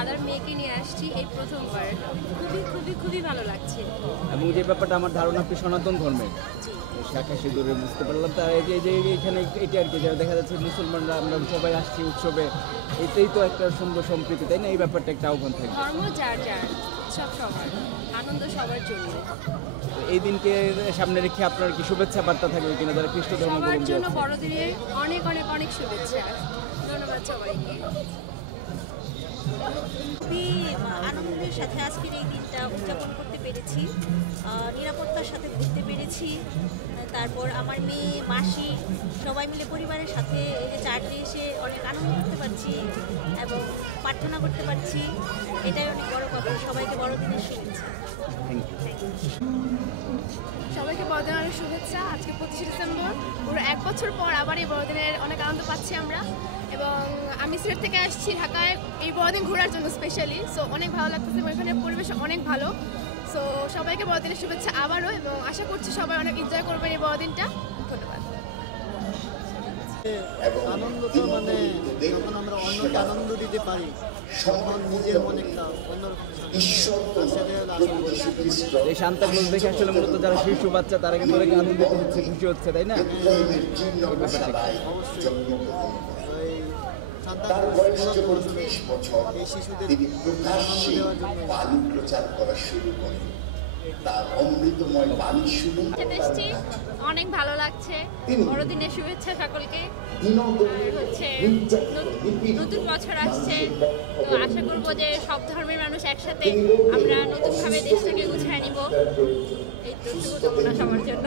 দাদার মেয়েকে নিয়ে আসছি এই প্রথমবার, খুবই ভালো লাগছে। এবং যে ব্যাপারটা আমার ধারণা আপনি সনাতন ধর্মের শাখা সিঁদুরে বুঝতে পারলাম, তার এই যে এখানে এটা আর কি যারা দেখা যাচ্ছে মুসলমানরা আমরা সবাই আসছি উৎসবে, এটাই তো একটা সুন্দর সম্প্রীতি, তাই না? এই ব্যাপারটা একটা আহ্বান থাকবে। ধর্ম যার সব সবার, আনন্দ সবার জন্য। এই দিনকে সামনে রেখে আপনার কি শুভেচ্ছা বার্তা থাকবে কিনা যারা খ্রিস্ট ধর্মাবলম্বী? সবার জন্য বড়দিনের অনেক শুভেচ্ছা। ধন্যবাদ সবাইকে। খুবই আনন্দের সাথে আজকের এই দিনটা উদযাপন করতে পেরেছি, নিরাপত্তার সাথে ঘুরতে পেরেছি। তারপর আমার মেয়ে, মাসি সবাই মিলে পরিবারের সাথে এই যে চার্চে এসে অনেক আনন্দ করতে পারছি এবং প্রার্থনা করতে পারছি, এটাই অনেক বড় কথা। সবাইকে বড়দিনের শুভেচ্ছা। সবাইকে বড়দিনের অনেক শুভেচ্ছা। আজকে 25 ডিসেম্বর, পুরো 1 বছর পর আবার এই বড়দিনের অনেক আনন্দ পাচ্ছি আমরা। এবং আমি সিলেট থেকে আসছি ঢাকায় এই বড়দিন ঘোরার জন্য স্পেশালি। সো অনেক ভালো লাগতেছে এবং এখানে পরিবেশ অনেক ভালো। সো সবাইকে বড়দিনের শুভেচ্ছা আবারও, এবং আশা করছি সবাই অনেক এনজয় করবেন এই বড়দিনটা। ধন্যবাদ। আনন্দটা মানে যখন আমরা অন্যকে আনন্দ দিতে পারি তখন নিজের অনেকটা অন্যরকম এই সান্তা ক্লজ দেখে আসলে মূলত যারা শিশু বাচ্চা তারা কিন্তু অনেক আনন্দিত হচ্ছে, খুশি হচ্ছে, তাই না? অনেক ভালো লাগছে। বড়দিনের শুভেচ্ছা সকলকে। হচ্ছে নতুন বছর আসছে, তো আশা করবো যে সব ধর্মের মানুষ একসাথে আমরা নতুনভাবে দেশটাকে গুছিয়ে নিব। এই তো শুভকামনা সবার জন্য।